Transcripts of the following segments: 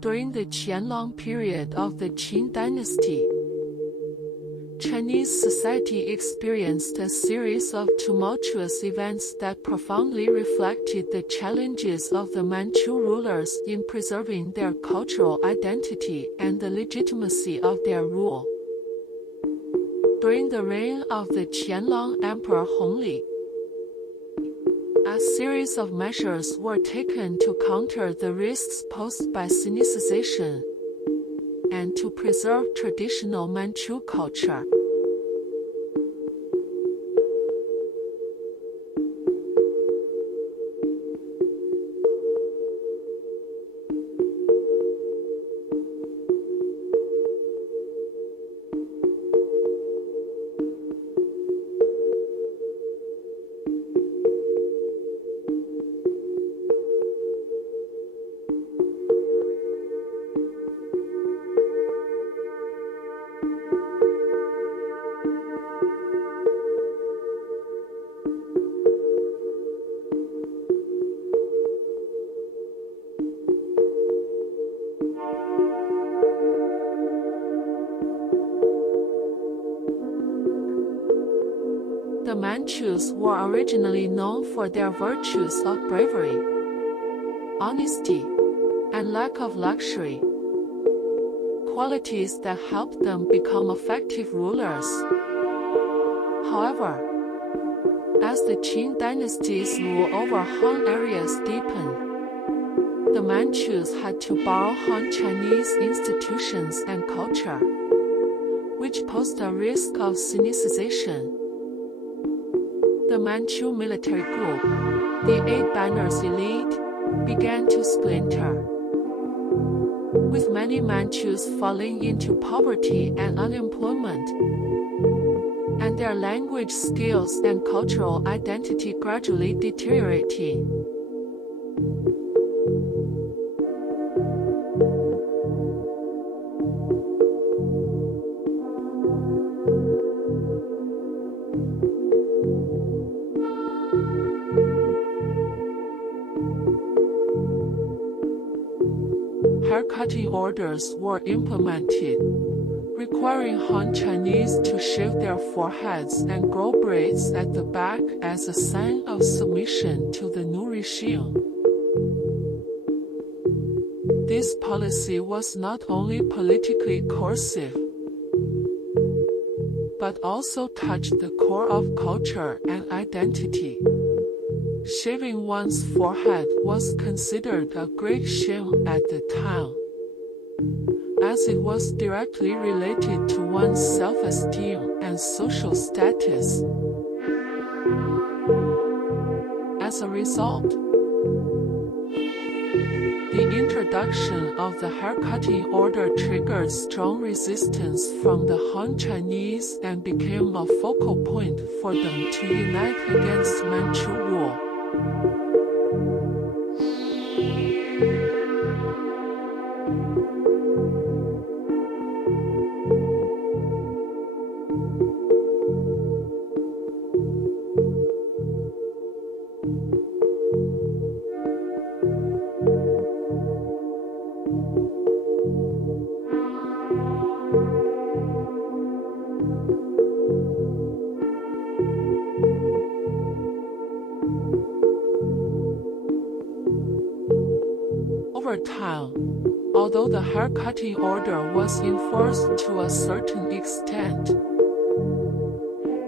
During the Qianlong period of the Qing Dynasty, Chinese society experienced a series of tumultuous events that profoundly reflected the challenges of the Manchu rulers in preserving their cultural identity and the legitimacy of their rule. During the reign of the Qianlong Emperor Hongli, a series of measures were taken to counter the risks posed by Sinicization and to preserve traditional Manchu culture. The Manchus were originally known for their virtues of bravery, honesty, and lack of luxury, qualities that helped them become effective rulers. However, as the Qing Dynasty's rule over Han areas deepened, the Manchus had to borrow Han Chinese institutions and culture, which posed a risk of Sinicization. The Manchu military group, the Eight Banners elite, began to splinter, with many Manchus falling into poverty and unemployment, and their language skills and cultural identity gradually deteriorating. Haircutting orders were implemented, requiring Han Chinese to shave their foreheads and grow braids at the back as a sign of submission to the new regime. This policy was not only politically coercive, but also touched the core of culture and identity. Shaving one's forehead was considered a great shame at the time, as it was directly related to one's self-esteem and social status. As a result, the introduction of the haircutting order triggered strong resistance from the Han Chinese and became a focal point for them to unite against Manchu rule. Over time, although the haircutting order was enforced to a certain extent,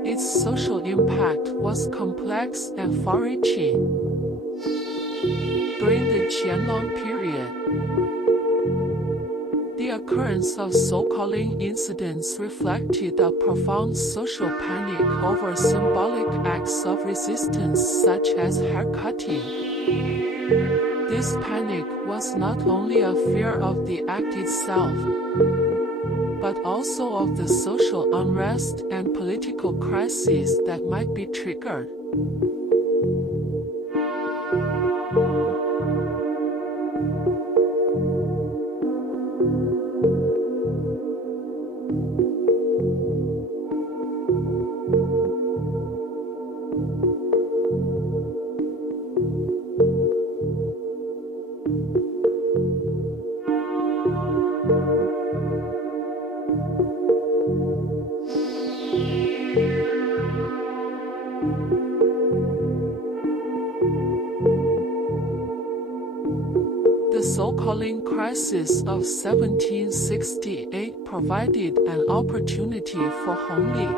its social impact was complex and far-reaching. During the Qianlong period, the occurrence of so-called incidents reflected a profound social panic over symbolic acts of resistance such as haircutting. This panic was not only a fear of the act itself, but also of the social unrest and political crises that might be triggered. so-called crisis of 1768 provided an opportunity for Hong Li.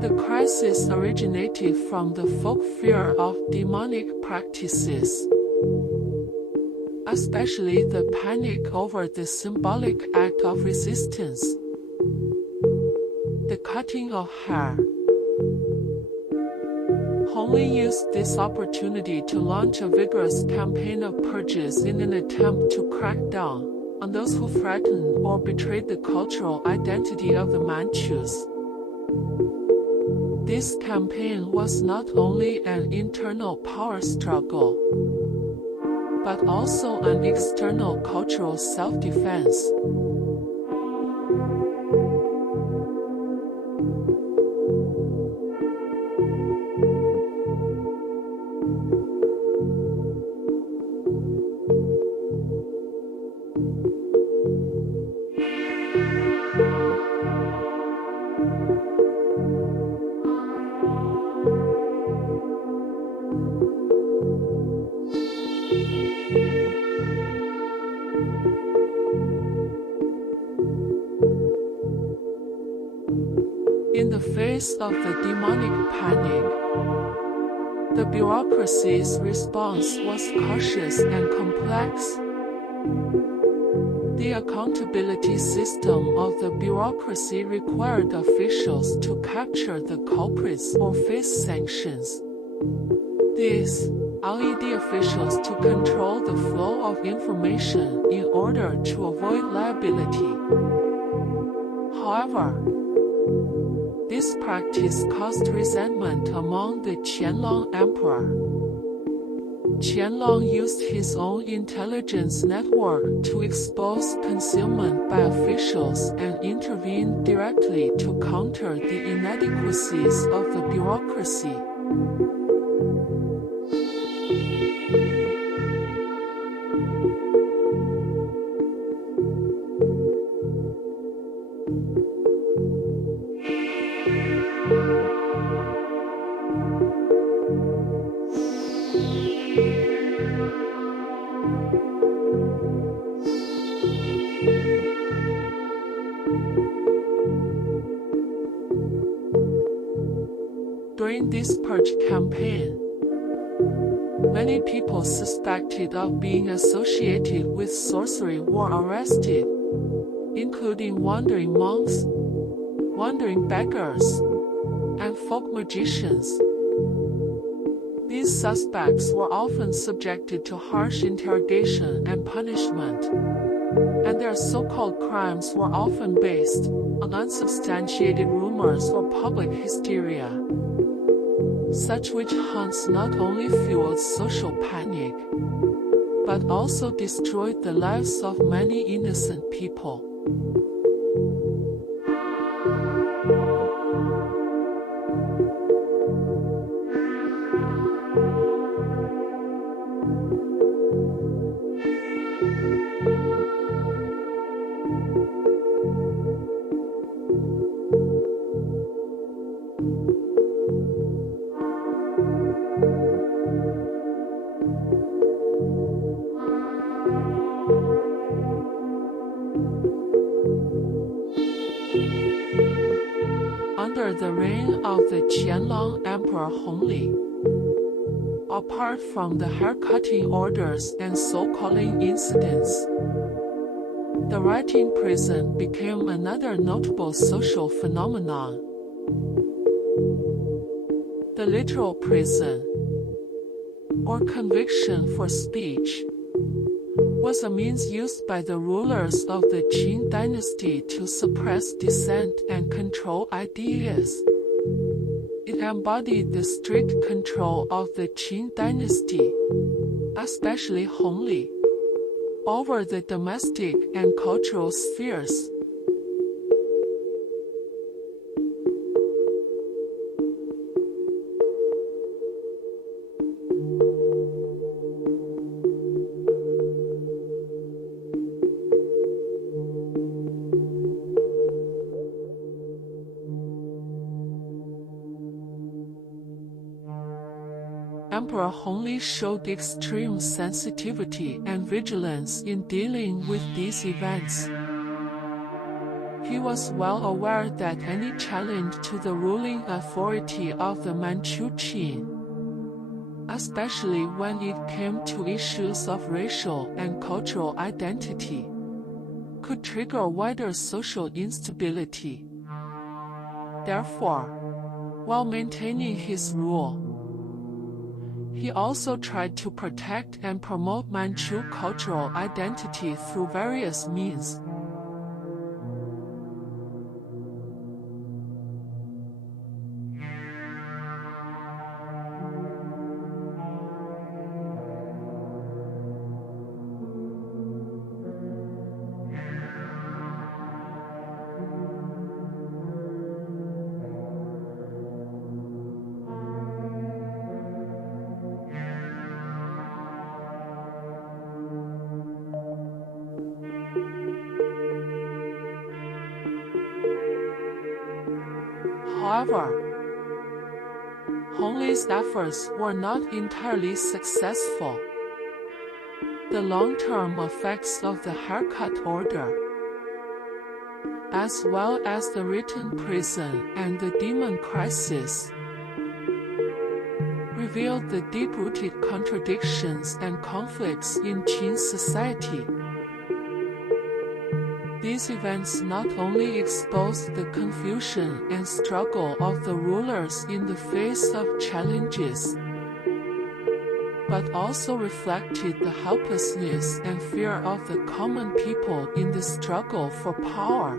The crisis originated from the folk fear of demonic practices, especially the panic over the symbolic act of resistance, the cutting of hair. Hong Li used this opportunity to launch a vigorous campaign of purges in an attempt to crack down on those who threatened or betrayed the cultural identity of the Manchus. This campaign was not only an internal power struggle, but also an external cultural self-defense. In the face of the demonic panic, the bureaucracy's response was cautious and complex. The accountability system of the bureaucracy required officials to capture the culprits or face sanctions. This led officials to control the flow of information in order to avoid liability. However, this practice caused resentment among the Qianlong emperor. Qianlong used his own intelligence network to expose concealment by officials and intervene directly to counter the inadequacies of the bureaucracy. During this purge campaign, many people suspected of being associated with sorcery were arrested, including wandering monks, wandering beggars, and folk magicians. These suspects were often subjected to harsh interrogation and punishment, and their so-called crimes were often based on unsubstantiated rumors or public hysteria. Such witch hunts not only fueled social panic, but also destroyed the lives of many innocent people. Under the reign of the Qianlong Emperor Hong Li, apart from the hair-cutting orders and soul-calling incidents, the writing prison became another notable social phenomenon. The literal prison, or conviction for speech, was a means used by the rulers of the Qing Dynasty to suppress dissent and control ideas. It embodied the strict control of the Qing Dynasty, especially Hong Li, over the domestic and cultural spheres. Emperor Hongli showed extreme sensitivity and vigilance in dealing with these events. He was well aware that any challenge to the ruling authority of the Manchu Qing, especially when it came to issues of racial and cultural identity, could trigger wider social instability. Therefore, while maintaining his rule, he also tried to protect and promote Manchu cultural identity through various means. However, Hongli's efforts were not entirely successful. The long-term effects of the haircut order, as well as the written prison and the demon crisis, revealed the deep-rooted contradictions and conflicts in Qing society. These events not only exposed the confusion and struggle of the rulers in the face of challenges, but also reflected the helplessness and fear of the common people in the struggle for power.